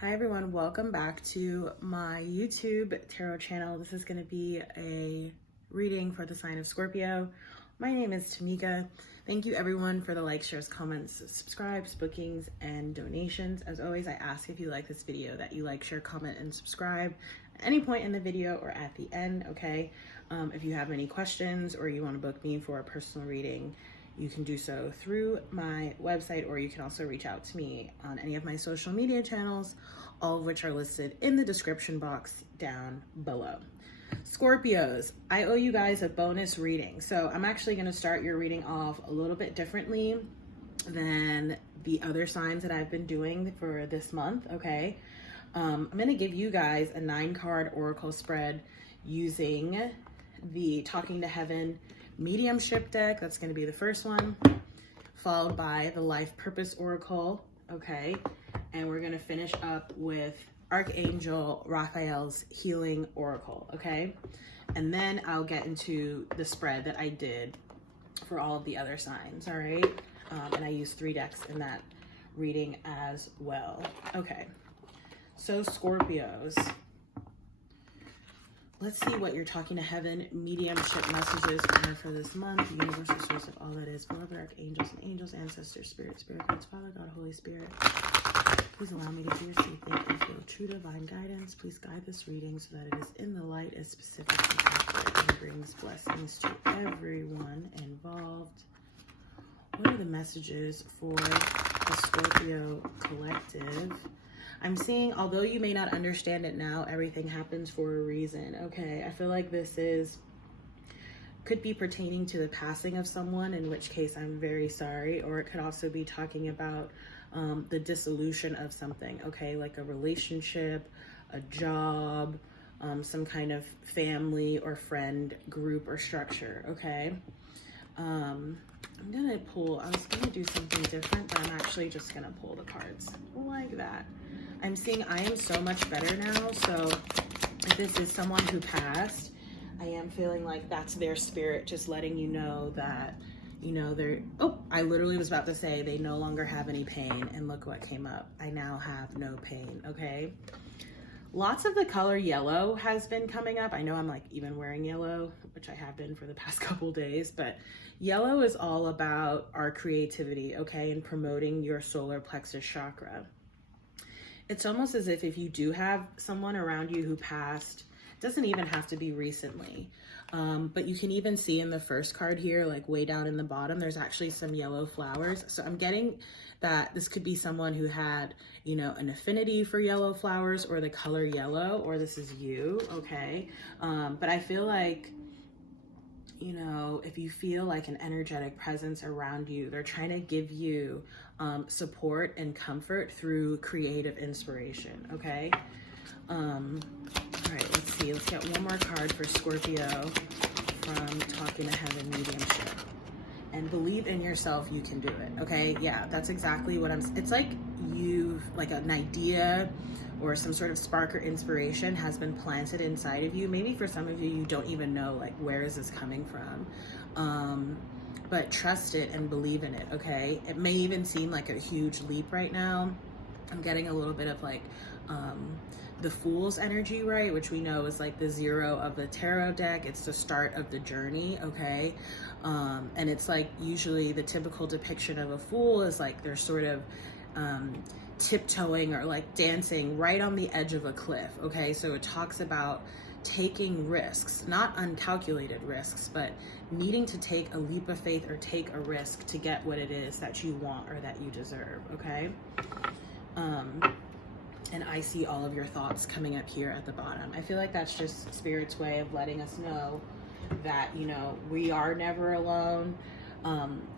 Hi everyone, welcome back to my YouTube tarot channel. This is going to be a reading for the sign of Scorpio. My name is Tamika. Thank you everyone for the likes, shares, comments, subscribes, bookings, and donations. As always, I ask if you like this video that you like, share, comment, and subscribe at any point in the video or at the end, okay? If you have any questions or you want to book me for a personal reading, you can do so through my website, or you can also reach out to me on any of my social media channels, all of which are listed in the description box down below. Scorpios, I owe you guys a bonus reading. So I'm actually going to start your reading off a little bit differently than the other signs that I've been doing for this month, okay? I'm going to give you guys a 9-card oracle spread using the Talking to Heaven Mediumship deck. That's going to be the first one, followed by the Life Purpose Oracle, okay? And we're going to finish up with Archangel Raphael's Healing Oracle, okay? And then I'll get into the spread that I did for all of the other signs, all right? And I used 3 decks in that reading as well. Okay, so Scorpios, let's see what your Talking to Heaven mediumship messages are for this month. The universal source of all that is, beloved archangels and angels, ancestors, spirit guides, Father God, Holy Spirit. Please allow me to hear, see, think, and feel true divine guidance. Please guide this reading so that it is in the light, as specific and accurate, and brings blessings to everyone involved. What are the messages for the Scorpio collective? I'm seeing, although you may not understand it now, everything happens for a reason, okay? I feel like this could be pertaining to the passing of someone, in which case I'm very sorry, or it could also be talking about the dissolution of something, okay? Like a relationship, a job, some kind of family or friend group or structure, okay? I'm gonna pull, I was gonna do something different, but I'm actually just gonna pull the cards like that. I'm seeing I am so much better now, so if this is someone who passed, I am feeling like that's their spirit just letting you know that, you know, they're, oh, I literally was about to say they no longer have any pain, and look what came up. I now have no pain, okay? Lots of the color yellow has been coming up. I know I'm like even wearing yellow, which I have been for the past couple days, but yellow is all about our creativity, okay, and promoting your solar plexus chakra. It's almost as if you do have someone around you who passed, it doesn't even have to be recently, but you can even see in the first card here, like way down in the bottom, there's actually some yellow flowers. So I'm getting that this could be someone who had, you know, an affinity for yellow flowers or the color yellow, or this is you, okay? But I feel like, you know, if you feel like an energetic presence around you, they're trying to give you support and comfort through creative inspiration, okay? All right, let's see. Let's get one more card for Scorpio from Talking to Heaven Mediumship. And believe in yourself, you can do it, okay? Yeah, that's exactly what it's like you've, like an idea or some sort of spark or inspiration has been planted inside of you. Maybe for some of you, you don't even know, like, where is this coming from? But trust it and believe in it, okay? It may even seem like a huge leap right now. I'm getting a little bit of like the Fool's energy, right? Which we know is like the 0 of the tarot deck. It's the start of the journey, okay? And it's like usually the typical depiction of a fool is like they're sort of tiptoeing or like dancing right on the edge of a cliff, okay? So it talks about taking risks, not uncalculated risks, but needing to take a leap of faith or take a risk to get what it is that you want or that you deserve, okay? And I see all of your thoughts coming up here at the bottom. I feel like that's just Spirit's way of letting us know that, you know, we are never alone.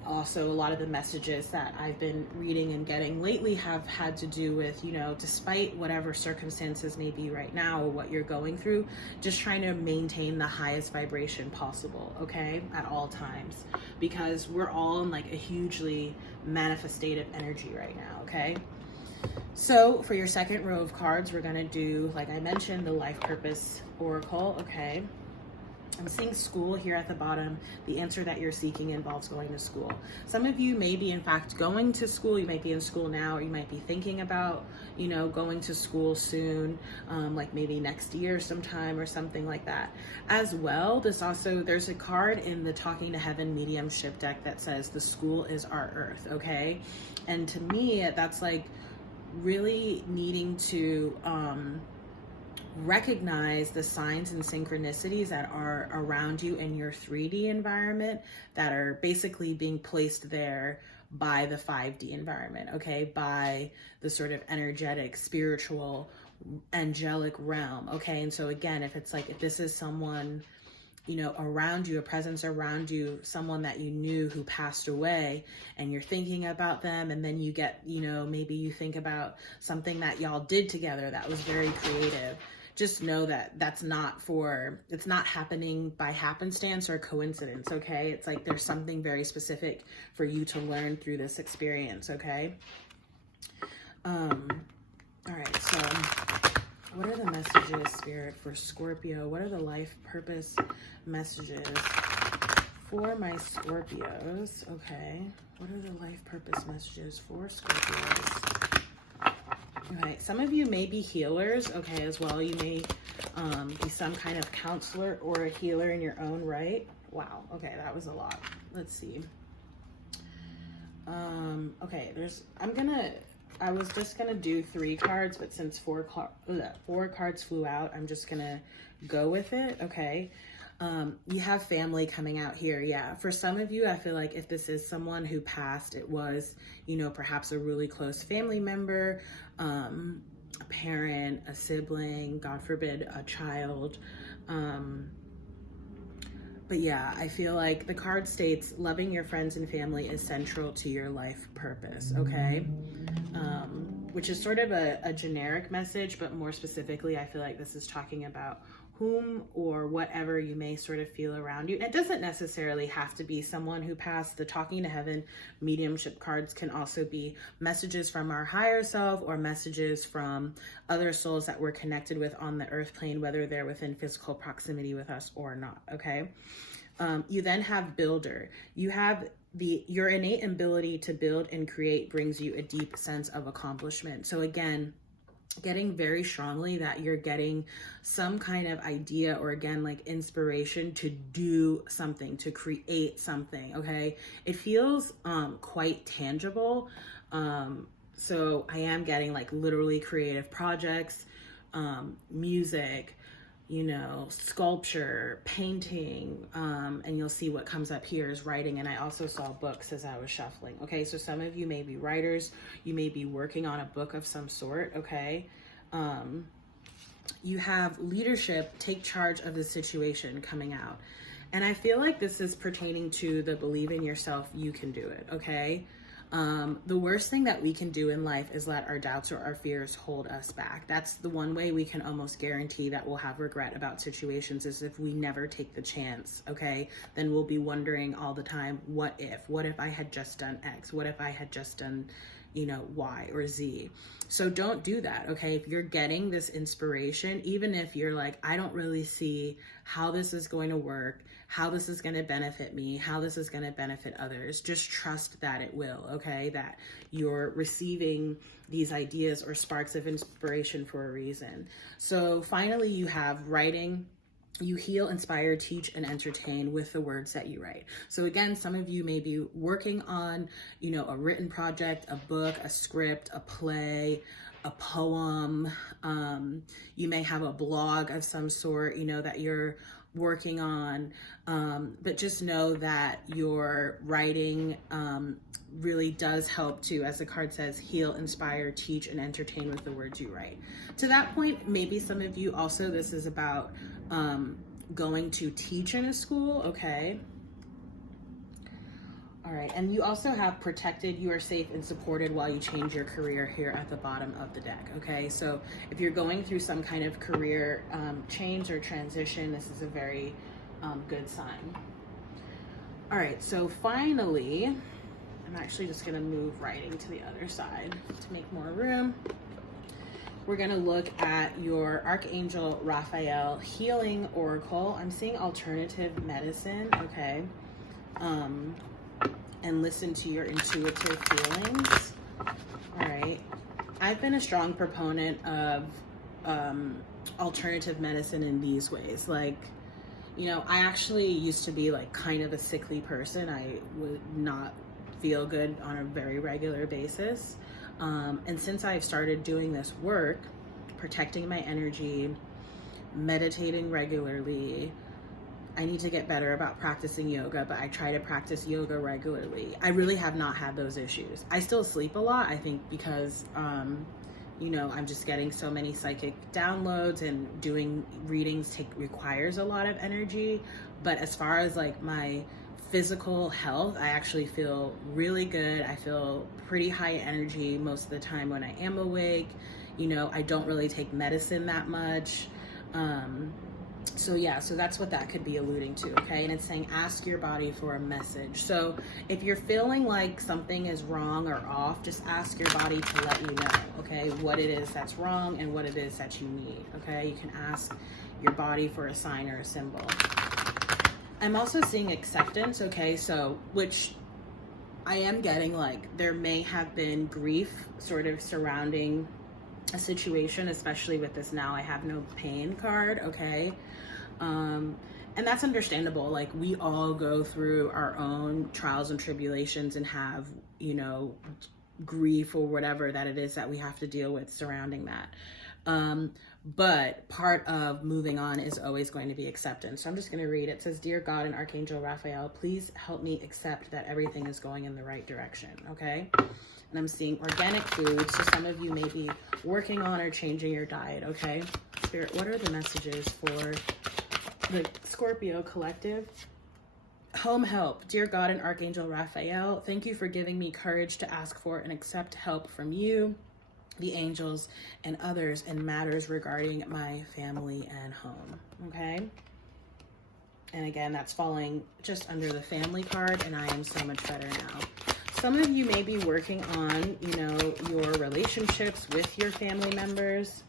Also, a lot of the messages that I've been reading and getting lately have had to do with, you know, despite whatever circumstances may be right now or what you're going through, just trying to maintain the highest vibration possible, okay, at all times, because we're all in like a hugely manifestative energy right now, okay? So for your second row of cards, we're going to do, like I mentioned, the Life Purpose Oracle, okay? I'm seeing school here at the bottom. The answer that you're seeking involves going to school. Some of you may be, in fact, going to school. You might be in school now, or you might be thinking about, you know, going to school soon, like maybe next year sometime or something like that. As well, there's a card in the Talking to Heaven Mediumship deck that says the school is our earth, okay? And to me, that's like really needing to recognize the signs and synchronicities that are around you in your 3D environment that are basically being placed there by the 5D environment, okay? By the sort of energetic, spiritual, angelic realm, okay? And so again, if this is someone, you know, around you, a presence around you, someone that you knew who passed away, and you're thinking about them, and then you get, you know, maybe you think about something that y'all did together that was very creative. Just know that it's not happening by happenstance or coincidence, okay? It's like there's something very specific for you to learn through this experience, okay? All right, so what are the messages, Spirit, for Scorpio? What are the life purpose messages for my Scorpios? Okay, what are the life purpose messages for Scorpios? Okay, some of you may be healers, okay, as well. You may be some kind of counselor or a healer in your own right. Wow, okay, that was a lot. Let's see. Okay, I was just gonna do 3 cards, but since 4 cards flew out, I'm just gonna go with it, okay? You have family coming out here. Yeah, for some of you, I feel like if this is someone who passed, it was, you know, perhaps a really close family member, a parent, a sibling, God forbid, a child. But yeah, I feel like the card states loving your friends and family is central to your life purpose, okay? Which is sort of a generic message, but more specifically, I feel like this is talking about whom or whatever you may sort of feel around you. And it doesn't necessarily have to be someone who passed. The Talking to Heaven mediumship cards can also be messages from our higher self or messages from other souls that we're connected with on the earth plane, whether they're within physical proximity with us or not, okay? You then have builder. You have your innate ability to build and create brings you a deep sense of accomplishment. So again, getting very strongly that you're getting some kind of idea or again, like inspiration to do something, to create something, okay? It feels quite tangible. So I am getting like literally creative projects, music, you know, sculpture, painting, and you'll see what comes up here is writing. And I also saw books as I was shuffling. Okay, so some of you may be writers. You may be working on a book of some sort, okay? You have leadership, take charge of the situation coming out. And I feel like this is pertaining to the believe in yourself, you can do it, okay? The worst thing that we can do in life is let our doubts or our fears hold us back. That's the one way we can almost guarantee that we'll have regret about situations is if we never take the chance, okay? Then we'll be wondering all the time, what if I had just done X? What if I had just done, you know, Y or Z? So don't do that, okay? If you're getting this inspiration, even if you're like, I don't really see how this is going to work, how this is going to benefit me, how this is going to benefit others, just trust that it will, okay? That you're receiving these ideas or sparks of inspiration for a reason. So finally, you have writing. You heal, inspire, teach, and entertain with the words that you write. So again, some of you may be working on, you know, a written project, a book, a script, a play, a poem. You may have a blog of some sort, you know, that you're working on, but just know that your writing really does help to, as the card says, heal, inspire, teach, and entertain with the words you write. To that point, maybe some of you also, this is about going to teach in a school, okay? All right, and you also have protected, you are safe and supported while you change your career here at the bottom of the deck, okay? So if you're going through some kind of career change or transition, this is a very good sign. All right, so finally, I'm actually just gonna move writing to the other side to make more room. We're going to look at your Archangel Raphael Healing Oracle. I'm seeing alternative medicine, okay? And listen to your intuitive feelings. All right. I've been a strong proponent of alternative medicine in these ways. Like, you know, I actually used to be like kind of a sickly person. I would not feel good on a very regular basis. And since I've started doing this work, protecting my energy, meditating regularly, I need to get better about practicing yoga, but I try to practice yoga regularly. I really have not had those issues. I still sleep a lot, I think, because, you know, I'm just getting so many psychic downloads, and doing readings requires a lot of energy. But as far as like my physical health, I actually feel really good. I feel pretty high energy most of the time when I am awake. You know, I don't really take medicine that much. So yeah, so that's what that could be alluding to, okay? And it's saying ask your body for a message. So if you're feeling like something is wrong or off, just ask your body to let you know, okay, what it is that's wrong and what it is that you need, okay? You can ask your body for a sign or a symbol. I'm also seeing acceptance, okay? So, which I am getting, like, there may have been grief sort of surrounding a situation, especially with this now I have no pain card, okay? And that's understandable. Like, we all go through our own trials and tribulations and have, you know, grief or whatever that it is that we have to deal with surrounding that. But part of moving on is always going to be acceptance. So I'm just going to read. It says, Dear God and Archangel Raphael, please help me accept that everything is going in the right direction, okay? And I'm seeing organic foods. So some of you may be working on or changing your diet, okay? Spirit, what are the messages for the Scorpio collective? Home help. Dear God and Archangel Raphael, thank you for giving me courage to ask for and accept help from you, the angels, and others in matters regarding my family and home, okay? And again, that's falling just under the family card, and I am so much better now. Some of you may be working on, you know, your relationships with your family members.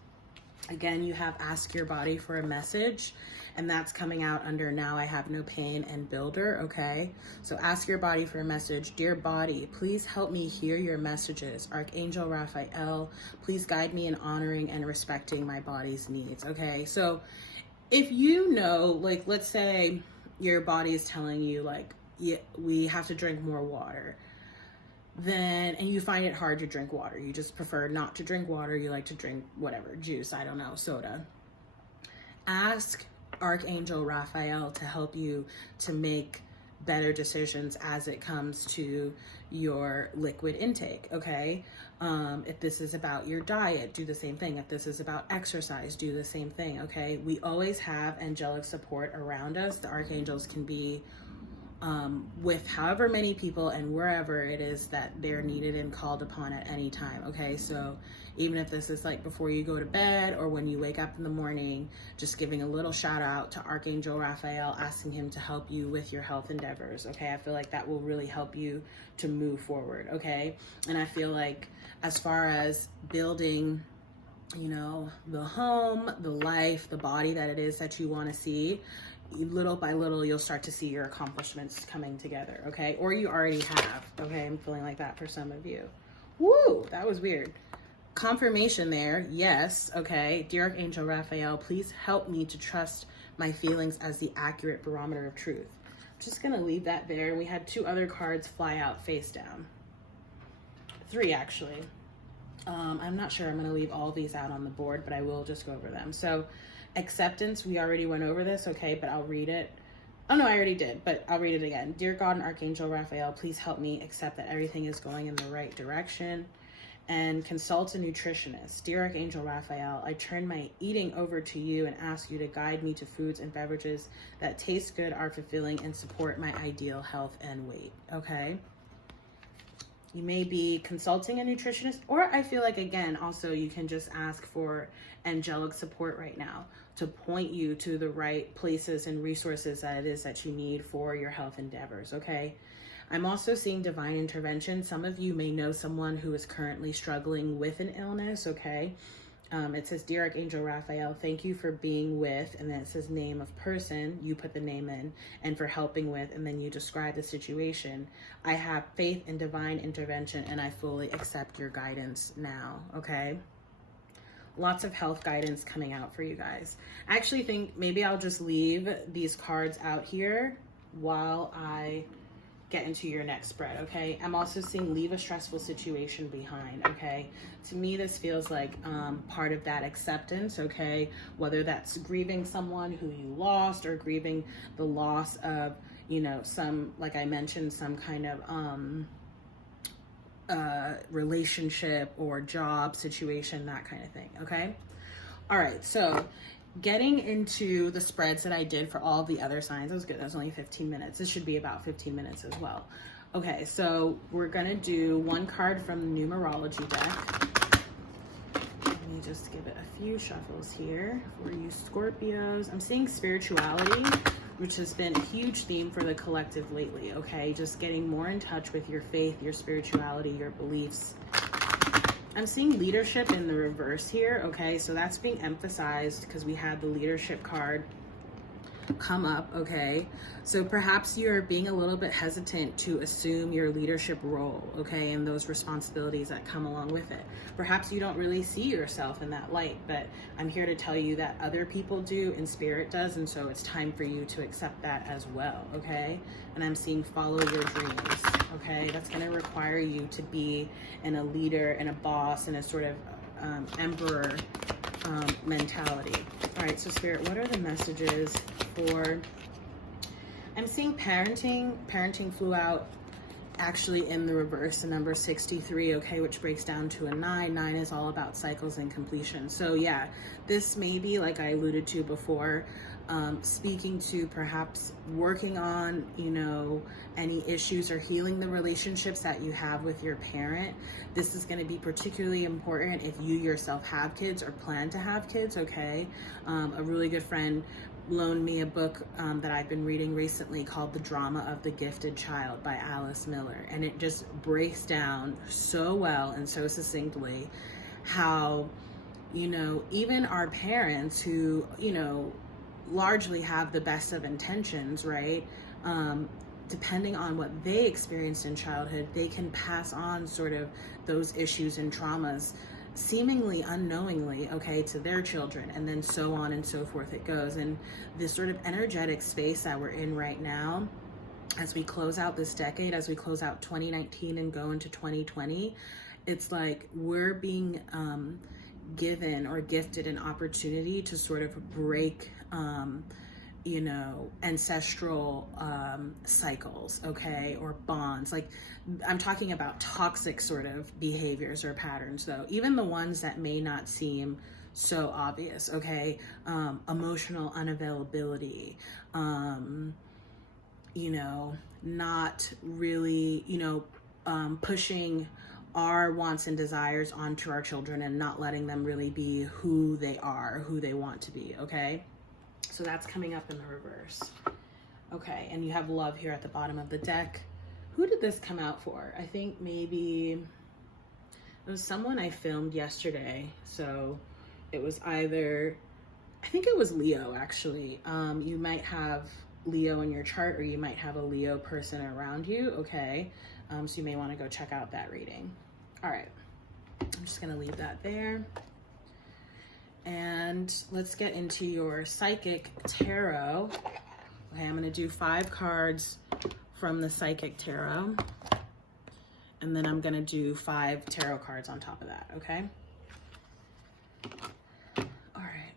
Again, you have ask your body for a message, and that's coming out under now I have no pain and builder, okay? So ask your body for a message. Dear body, please help me hear your messages. Archangel Raphael, please guide me in honoring and respecting my body's needs, okay? So if you know, like, let's say your body is telling you, like, yeah, we have to drink more water, then, and you find it hard to drink water, you just prefer not to drink water, you like to drink whatever, juice, I don't know, soda. Ask Archangel Raphael to help you to make better decisions as it comes to your liquid intake, okay? If this is about your diet, do the same thing. If this is about exercise, do the same thing, okay? We always have angelic support around us. The archangels can be with however many people and wherever it is that they're needed and called upon at any time, okay? So even if this is like before you go to bed or when you wake up in the morning, just giving a little shout out to Archangel Raphael, asking him to help you with your health endeavors, okay? I feel like that will really help you to move forward, okay? And I feel like as far as building, you know, the home, the life, the body that it is that you want to see, little by little, you'll start to see your accomplishments coming together, okay? Or you already have, okay? I'm feeling like that for some of you. Woo, that was weird. Confirmation there, yes, okay. Dear Archangel Raphael, please help me to trust my feelings as the accurate barometer of truth. I'm just gonna leave that there. We had 2 other cards fly out face down. 3, actually. I'm not sure I'm gonna leave all these out on the board, but I will just go over them. So, acceptance, we already went over this, okay, but I'll read it. Oh no, I already did, but I'll read it again. Dear God and Archangel Raphael, please help me accept that everything is going in the right direction. And consult a nutritionist. Dear Archangel Raphael, I turn my eating over to you and ask you to guide me to foods and beverages that taste good, are fulfilling, and support my ideal health and weight, okay? You may be consulting a nutritionist, or I feel like, again, also you can just ask for angelic support right now to point you to the right places and resources that it is that you need for your health endeavors, okay? I'm also seeing divine intervention. Some of you may know someone who is currently struggling with an illness, okay? It says, Dear Archangel Raphael, thank you for being with, and then it says name of person, you put the name in, and for helping with, and then you describe the situation. I have faith in divine intervention, and I fully accept your guidance now, okay? Lots of health guidance coming out for you guys. I actually think maybe I'll just leave these cards out here while I get into your next spread, okay? I'm also seeing leave a stressful situation behind, okay? To me, this feels like part of that acceptance, okay? Whether that's grieving someone who you lost or grieving the loss of, you know, some, like I mentioned, some kind of relationship or job situation, that kind of thing, okay? All right, so getting into the spreads that I did for all the other signs. That was good. That was only 15 minutes. This should be about 15 minutes as well. Okay, so we're going to do one card from the Numerology deck. Let me just give it a few shuffles here for you Scorpios. I'm seeing spirituality, which has been a huge theme for the collective lately, okay? Just getting more in touch with your faith, your spirituality, your beliefs. I'm seeing leadership in the reverse here, okay? So that's being emphasized because we had the leadership card come up, okay? So perhaps you're being a little bit hesitant to assume your leadership role, okay? And those responsibilities that come along with it. Perhaps you don't really see yourself in that light, but I'm here to tell you that other people do and spirit does, and so it's time for you to accept that as well, okay? And I'm seeing follow your dreams, okay? That's gonna require you to be in a leader and a boss and a sort of emperor mentality. All right, so Spirit, what are the messages for, I'm seeing parenting flew out actually in the reverse, the number 63, okay, which breaks down to a 9. 9 is all about cycles and completion. So yeah, this may be, like I alluded to before, speaking to perhaps working on, you know, any issues or healing the relationships that you have with your parent. This is going to be particularly important if you yourself have kids or plan to have kids, okay? A really good friend loaned me a book that I've been reading recently called The Drama of the Gifted Child by Alice Miller, and it just breaks down so well and so succinctly how, you know, even our parents who, you know, largely have the best of intentions, right? Depending on what they experienced in childhood, they can pass on sort of those issues and traumas seemingly unknowingly, okay, to their children, and then so on and so forth it goes. And this sort of energetic space that we're in right now, as we close out this decade, as we close out 2019 and go into 2020, it's like we're being given or gifted an opportunity to sort of break you know, ancestral cycles, okay, or bonds. Like, I'm talking about toxic sort of behaviors or patterns, though, even the ones that may not seem so obvious, okay? Emotional unavailability, you know, not really, you know, pushing our wants and desires onto our children and not letting them really be who they are, who they want to be, okay? So that's coming up in the reverse. Okay, and you have love here at the bottom of the deck. Who did this come out for? I think maybe it was someone I filmed yesterday. So it was either, I think it was Leo, actually. You might have Leo in your chart, or you might have a Leo person around you, okay? So you may want to go check out that reading. All right, I'm just gonna leave that there. And let's get into your Psychic Tarot. Okay, I'm going to do 5 cards from the Psychic Tarot. And then I'm going to do 5 tarot cards on top of that, okay? All right.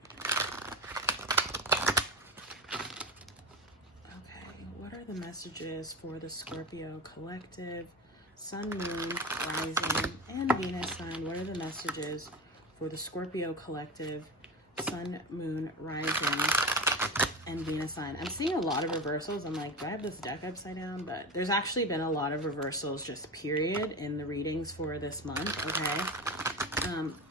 Okay, what are the messages for the Scorpio collective, Sun, Moon, Rising, and Venus sign? What are the messages for the Scorpio collective, Sun, Moon, Rising, and Venus sign? I'm seeing a lot of reversals. I'm like, do I have this deck upside down? But there's actually been a lot of reversals, just period, in the readings for this month, okay?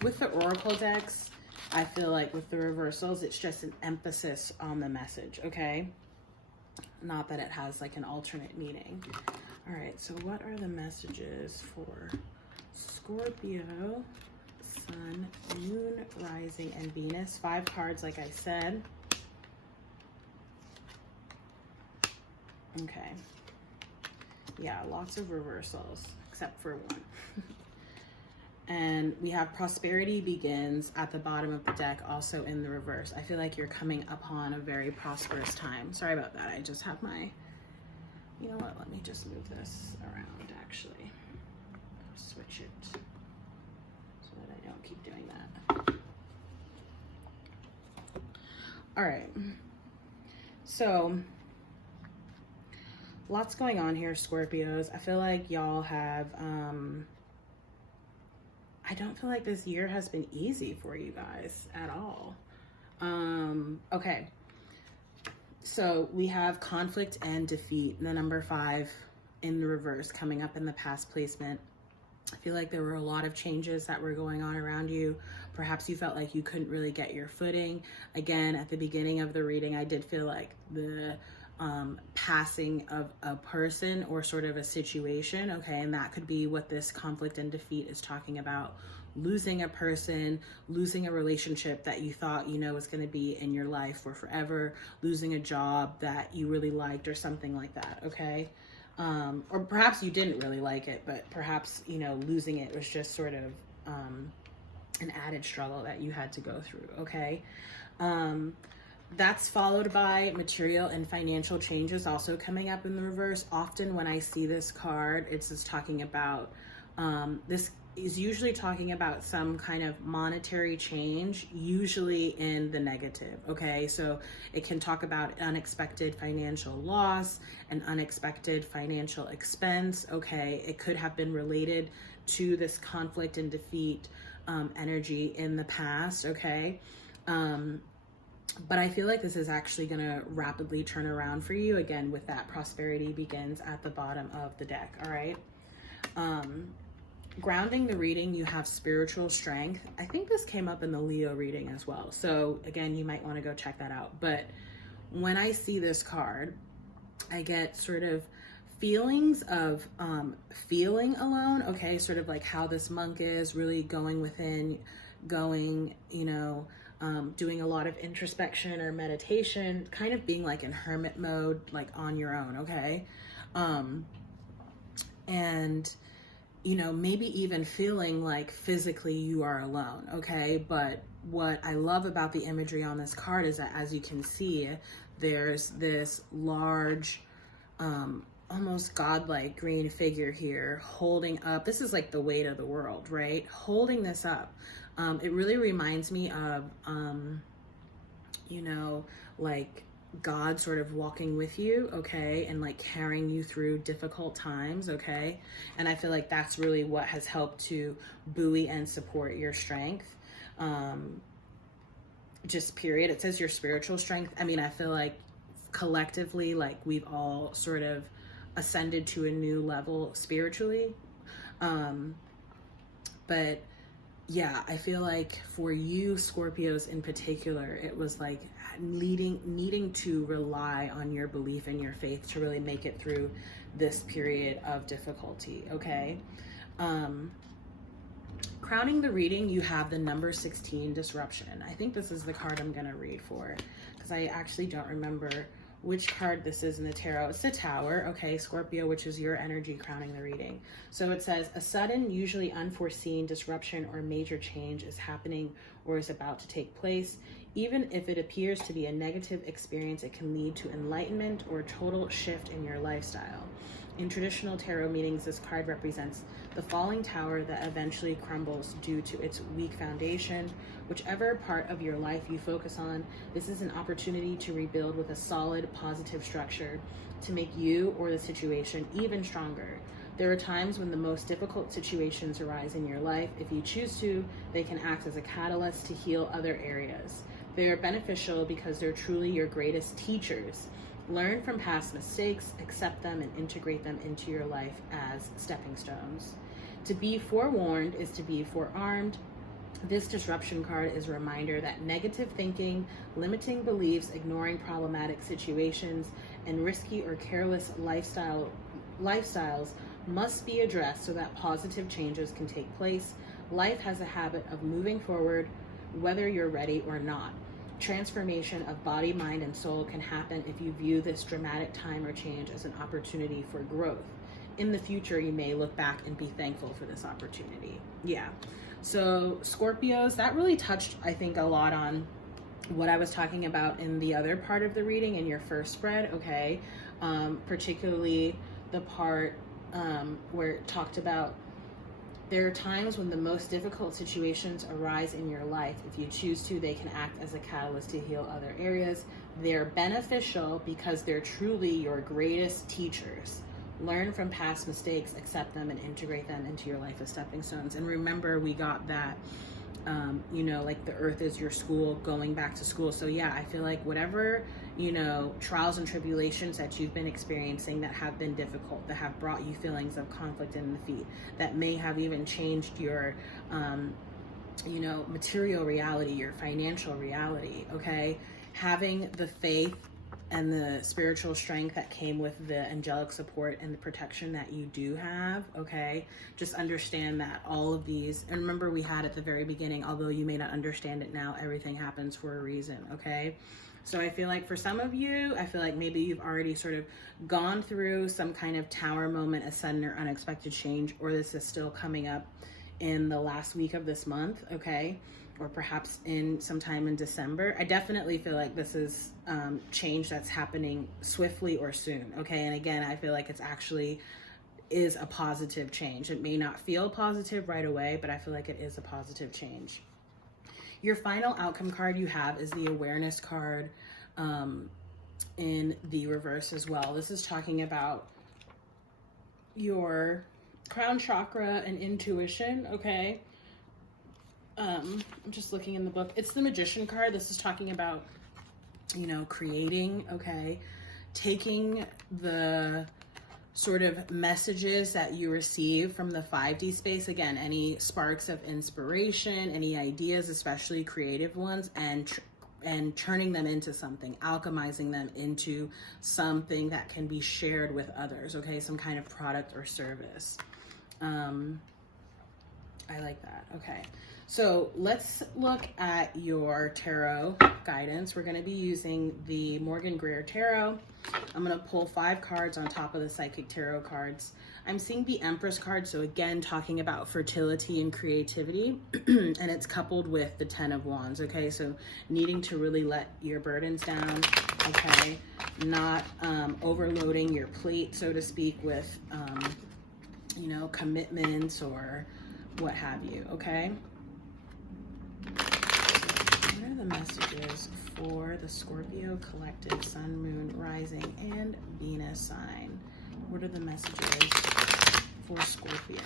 With the Oracle decks, I feel like with the reversals, it's just an emphasis on the message, okay? Not that it has like an alternate meaning. All right, so what are the messages for Scorpio, Sun, Moon, Rising, and Venus. 5 cards, like I said. Okay. Yeah, lots of reversals, except for one. And we have prosperity begins at the bottom of the deck, also in the reverse. I feel like you're coming upon a very prosperous time. Sorry about that. I just have my, you know what? Let me just move this around, actually. Switch it so that I don't keep doing that. All right. So, lots going on here, Scorpios. I feel like y'all have, I don't feel like this year has been easy for you guys at all. Okay. So we have conflict and defeat, the number 5 in the reverse coming up in the past placement. I feel like there were a lot of changes that were going on around you. Perhaps you felt like you couldn't really get your footing. Again, at the beginning of the reading, I did feel like the passing of a person or sort of a situation, okay, and that could be what this conflict and defeat is talking about. Losing a person, losing a relationship that you thought, you know, was going to be in your life for forever, losing a job that you really liked or something like that, okay? Or perhaps you didn't really like it, but perhaps, you know, losing it was just sort of an added struggle that you had to go through, okay? That's followed by material and financial changes also coming up in the reverse. Often when I see this card, it's just talking about, this is usually talking about some kind of monetary change, usually in the negative, okay? So it can talk about unexpected financial loss, an unexpected financial expense, okay? It could have been related to this conflict and defeat energy in the past, okay? But I feel like this is actually going to rapidly turn around for you, again, with that prosperity begins at the bottom of the deck, all right? Grounding the reading, you have spiritual strength. I think this came up in the Leo reading as well. So again, you might want to go check that out. But when I see this card, I get sort of feelings of feeling alone, okay? Sort of like how this monk is really going within, you know, doing a lot of introspection or meditation, kind of being like in hermit mode, like on your own, okay? And, you know, maybe even feeling like physically you are alone, okay? But what I love about the imagery on this card is that, as you can see, there's this large, almost godlike green figure here holding up, this is like the weight of the world, right? Holding this up. It really reminds me of, you know, like God sort of walking with you, okay, and like carrying you through difficult times, okay? And I feel like that's really what has helped to buoy and support your strength. Just period. It says your spiritual strength. I mean, I feel like collectively, like we've all sort of ascended to a new level spiritually. But yeah, I feel like for you Scorpios in particular, it was like needing to rely on your belief and your faith to really make it through this period of difficulty, okay? Crowning the reading, you have the number 16, disruption. I think this is the card I'm gonna read for, because I actually don't remember which card this is in the tarot. It's the Tower, okay, Scorpio, which is your energy crowning the reading. So it says, a sudden, usually unforeseen disruption or major change is happening or is about to take place. Even if it appears to be a negative experience, it can lead to enlightenment or total shift in your lifestyle. In traditional tarot meanings, this card represents the falling tower that eventually crumbles due to its weak foundation. Whichever part of your life you focus on, this is an opportunity to rebuild with a solid, positive structure to make you or the situation even stronger. There are times when the most difficult situations arise in your life. If you choose to, they can act as a catalyst to heal other areas. They are beneficial because they're truly your greatest teachers. Learn from past mistakes, accept them, and integrate them into your life as stepping stones. To be forewarned is to be forearmed. This disruption card is a reminder that negative thinking, limiting beliefs, ignoring problematic situations, and risky or careless lifestyles must be addressed so that positive changes can take place. Life has a habit of moving forward whether you're ready or not. Transformation of body, mind, and soul can happen if you view this dramatic time or change as an opportunity for growth. In the future, you may look back and be thankful for this opportunity. Yeah. So Scorpios, that really touched, I think, a lot on what I was talking about in the other part of the reading in your first spread, okay? Particularly the part where it talked about there are times when the most difficult situations arise in your life. If you choose to, they can act as a catalyst to heal other areas. They're beneficial because they're truly your greatest teachers. Learn from past mistakes, accept them, and integrate them into your life as stepping stones. And remember, we got that, like the earth is your school, going back to school. So yeah, I feel like whatever, trials and tribulations that you've been experiencing that have been difficult, that have brought you feelings of conflict and defeat, that may have even changed your, material reality, your financial reality, okay? Having the faith and the spiritual strength that came with the angelic support and the protection that you do have, okay? Just understand that all of these, and remember we had at the very beginning, although you may not understand it now, everything happens for a reason, okay? So I feel like for some of you, I feel like maybe you've already sort of gone through some kind of tower moment, a sudden or unexpected change, or this is still coming up in the last week of this month, okay? Or perhaps in sometime in December. I definitely feel like this is change that's happening swiftly or soon, okay? And again, I feel like it's actually is a positive change. It may not feel positive right away, but I feel like it is a positive change. Your final outcome card you have is the awareness card in the reverse as well. This is talking about your crown chakra and intuition, okay? I'm just looking in the book. It's the Magician card. This is talking about, creating, okay? Taking the sort of messages that you receive from the 5D space. Again, any sparks of inspiration, any ideas, especially creative ones, and turning them into something, alchemizing them into something that can be shared with others, okay? Some kind of product or service. I like that. Okay. So let's look at your tarot guidance. We're going to be using the Morgan Greer Tarot. I'm going to pull 5 cards on top of the Psychic Tarot cards. I'm seeing the Empress card. So again, talking about fertility and creativity, and it's coupled with the 10 of Wands. Okay. So needing to really let your burdens down. Okay. Not overloading your plate, so to speak, with, commitments or what have you. Okay. What are the messages for the Scorpio collective Sun, Moon, Rising, and Venus sign? What are the messages for Scorpio?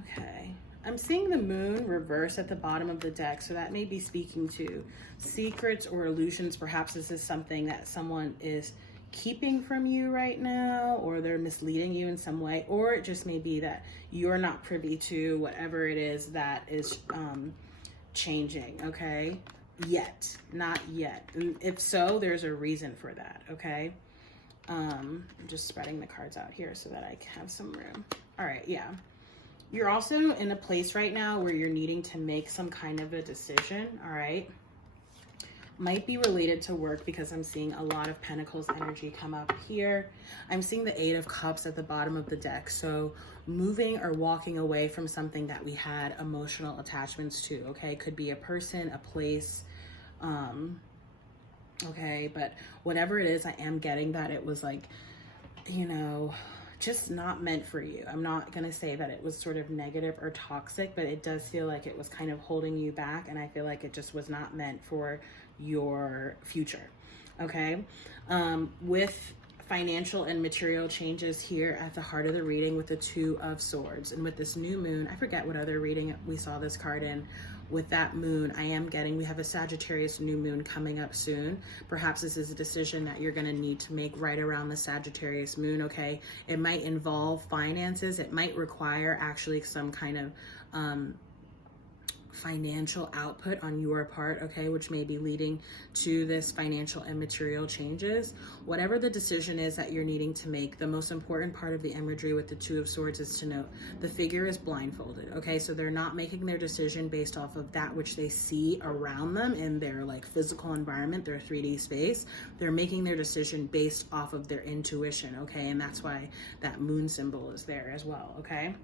Okay. I'm seeing the Moon reverse at the bottom of the deck, so that may be speaking to secrets or illusions. Perhaps this is something that someone is keeping from you right now, or they're misleading you in some way, or it just may be that you're not privy to whatever it is that is changing, okay? Not yet. And if so, there's a reason for that, okay? I'm just spreading the cards out here so that I have some room. All right, yeah. You're also in a place right now where you're needing to make some kind of a decision, all right? Might be related to work because I'm seeing a lot of Pentacles energy come up here. I'm seeing the 8 of Cups at the bottom of the deck. So moving or walking away from something that we had emotional attachments to, okay? Could be a person, a place, okay? But whatever it is, I am getting that it was like, just not meant for you. I'm not going to say that it was sort of negative or toxic, but it does feel like it was kind of holding you back. And I feel like it just was not meant for your future. Okay. With financial and material changes here at the heart of the reading with the 2 of Swords, and with this new moon, I forget what other reading we saw this card in. With that moon, we have a Sagittarius new moon coming up soon. Perhaps this is a decision that you're going to need to make right around the Sagittarius moon, okay? It might involve finances. It might require actually some kind of financial output on your part, okay, which may be leading to this financial and material changes. Whatever the decision is that you're needing to make, the most important part of the imagery with the Two of Swords is to note the figure is blindfolded, okay? So they're not making their decision based off of that which they see around them in their like physical environment, their 3D space. They're making their decision based off of their intuition, okay? And that's why that moon symbol is there as well, okay?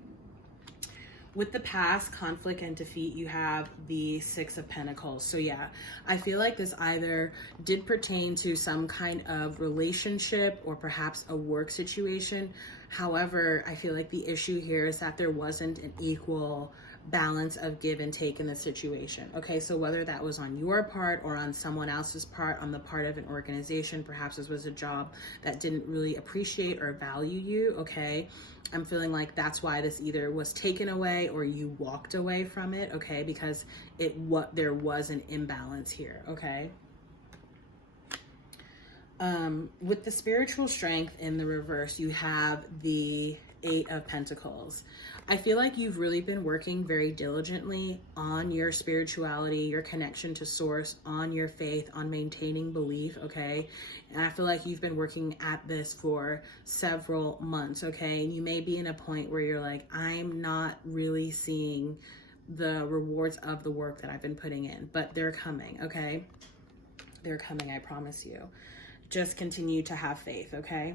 With the past, conflict, and defeat, you have the Six of Pentacles. So yeah, I feel like this either did pertain to some kind of relationship or perhaps a work situation. However, I feel like the issue here is that there wasn't an equal balance of give and take in the situation. Okay, so whether that was on your part or on someone else's part, on the part of an organization, perhaps this was a job that didn't really appreciate or value you, okay? I'm feeling like that's why this either was taken away or you walked away from it, okay? Because there was an imbalance here, okay? With the spiritual strength in the reverse, you have the Eight of Pentacles. I feel like you've really been working very diligently on your spirituality, your connection to source, on your faith, on maintaining belief, okay? And I feel like you've been working at this for several months, okay? And you may be in a point where you're like, I'm not really seeing the rewards of the work that I've been putting in, but they're coming, okay? They're coming, I promise you. Just continue to have faith, okay?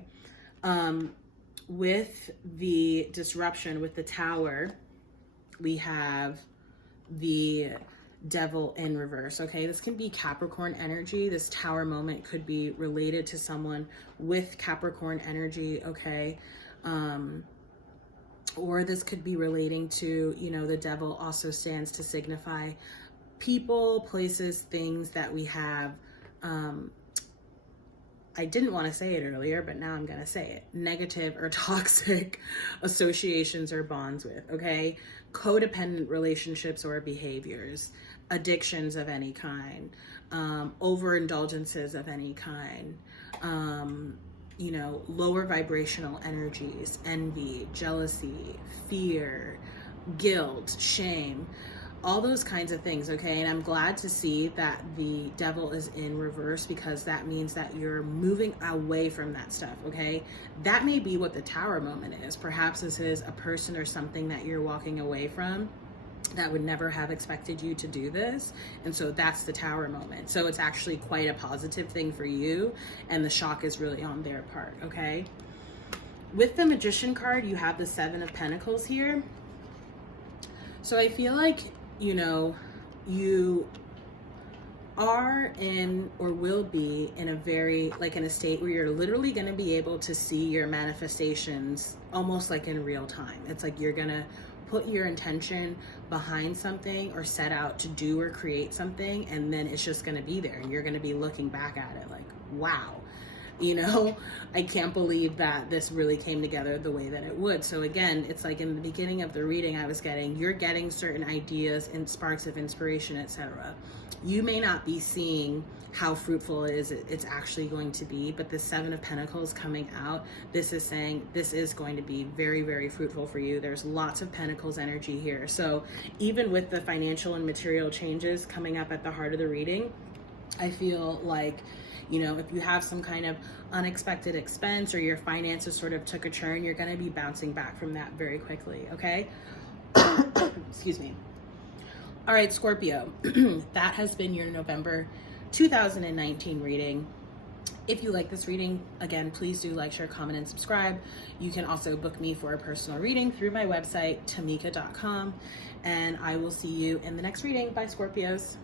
With the disruption, with the Tower, we have the Devil in reverse, okay? This can be Capricorn energy. This Tower moment could be related to someone with Capricorn energy, okay? Or this could be relating to, you know, the Devil also stands to signify people, places, things that we have, I didn't want to say it earlier, but now I'm going to say it. Negative or toxic associations or bonds with, okay? Codependent relationships or behaviors, addictions of any kind, overindulgences of any kind, you know, lower vibrational energies, envy, jealousy, fear, guilt, shame, all those kinds of things, okay? And I'm glad to see that the Devil is in reverse, because that means that you're moving away from that stuff, okay? That may be what the Tower moment is. Perhaps this is a person or something that you're walking away from that would never have expected you to do this. And so that's the Tower moment. So it's actually quite a positive thing for you, and the shock is really on their part, okay? With the Magician card, you have the Seven of Pentacles here. So I feel like, you know, you are in, or will be in, a very, like, in a state where you're literally going to be able to see your manifestations almost like in real time. It's like you're going to put your intention behind something or set out to do or create something, and then it's just going to be there, and you're going to be looking back at it like, wow, you know, I can't believe that this really came together the way that it would. So again, it's like in the beginning of the reading I was getting, you're getting certain ideas and sparks of inspiration, etc. You may not be seeing how fruitful it's actually going to be, but the Seven of Pentacles coming out, this is saying this is going to be very, very fruitful for you. There's lots of Pentacles energy here. So even with the financial and material changes coming up at the heart of the reading, I feel like, you know, if you have some kind of unexpected expense or your finances sort of took a turn, you're going to be bouncing back from that very quickly, okay? Excuse me. All right, Scorpio, that has been your November 2019 reading. If you like this reading, again, please do like, share, comment, and subscribe. You can also book me for a personal reading through my website, tamika.com, and I will see you in the next reading. Bye, Scorpios.